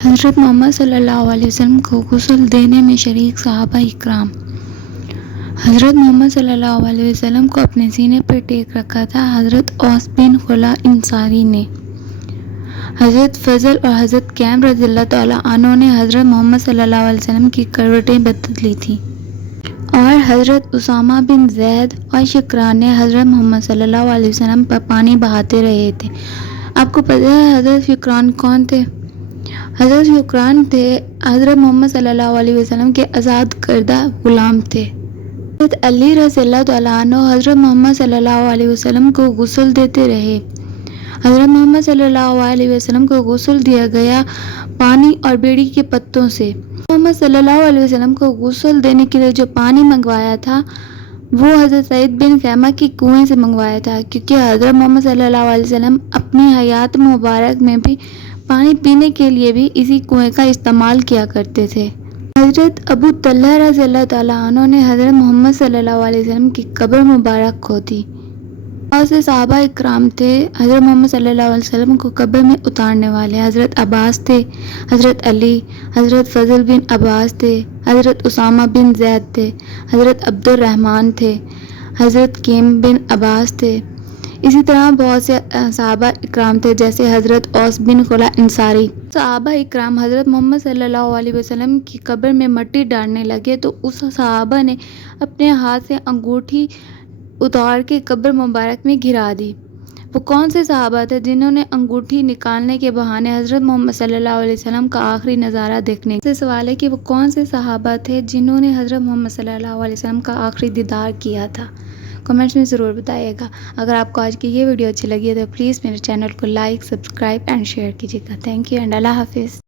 حضرت محمد صلی اللہ علیہ وسلم کو غسل دینے میں شریک صحابہ اکرام۔ حضرت محمد صلی اللہ علیہ وسلم کو اپنے سینے پر ٹیک رکھا تھا۔ حضرت اوس بن خلا انصاری نے، حضرت فضل اور حضرت کعب رضی اللہ تعالیٰ عنہ نے حضرت محمد صلی اللہ علیہ وسلم کی کروٹیں بدل لی تھیں، اور حضرت اسامہ بن زید اور شکران نے حضرت محمد صلی اللہ علیہ وسلم پر پانی بہاتے رہے تھے۔ آپ کو پتہ ہے حضرت شکران کون تھے؟ حضرت شکران تھے حضرت محمد صلی اللہ علیہ وسلم کے آزاد کردہ غلام تھے۔ حضرت علی رضی اللہ تعالیٰ عنہ حضرت محمد صلی اللہ علیہ وسلم کو غسل دیتے رہے۔ حضرت محمد صلی اللہ علیہ وسلم کو غسل دیا گیا پانی اور بیڑی کے پتوں سے۔ محمد صلی اللہ علیہ وسلم کو غسل دینے کے لیے جو پانی منگوایا تھا وہ حضرت سعید بن خیمہ کی کنویں سے منگوایا تھا، کیونکہ حضرت محمد صلی اللہ علیہ وسلم اپنی حیات مبارک میں بھی پانی پینے کے لیے بھی اسی کنویں کا استعمال کیا کرتے تھے۔ حضرت ابو طلحہ رضی اللہ تعالیٰ عنہ نے حضرت محمد صلی اللہ علیہ وسلم کی قبر مبارک کھودی۔ بہت سے صحابہ اکرام تھے حضرت محمد صلی اللہ علیہ وسلم کو قبر میں اتارنے والے۔ حضرت عباس تھے، حضرت علی، حضرت فضل بن عباس تھے، حضرت اسامہ بن زید تھے، حضرت عبد الرحمن تھے، حضرت کعب بن عباس تھے۔ اسی طرح بہت سے صحابہ اکرام تھے جیسے حضرت اوس بن خلا انصاری۔ صحابہ اکرام حضرت محمد صلی اللہ علیہ وسلم کی قبر میں مٹی ڈالنے لگے تو اس صحابہ نے اپنے ہاتھ سے انگوٹھی اتار کے قبر مبارک میں گرا دی۔ وہ کون سے صحابہ تھے جنہوں نے انگوٹھی نکالنے کے بہانے حضرت محمد صلی اللہ علیہ وسلم کا آخری نظارہ دیکھنے سے سوال ہے کہ وہ کون سے صحابہ تھے جنہوں نے حضرت محمد صلی اللہ علیہ وسلم کا آخری دیدار کیا تھا؟ کمنٹس میں ضرور بتائیے گا۔ اگر آپ کو آج کی یہ ویڈیو اچھی لگی ہے تو پلیز میرے چینل کو لائک، سبسکرائب اینڈ شیئر کیجیے گا۔ تھینک یو اینڈ اللہ حافظ۔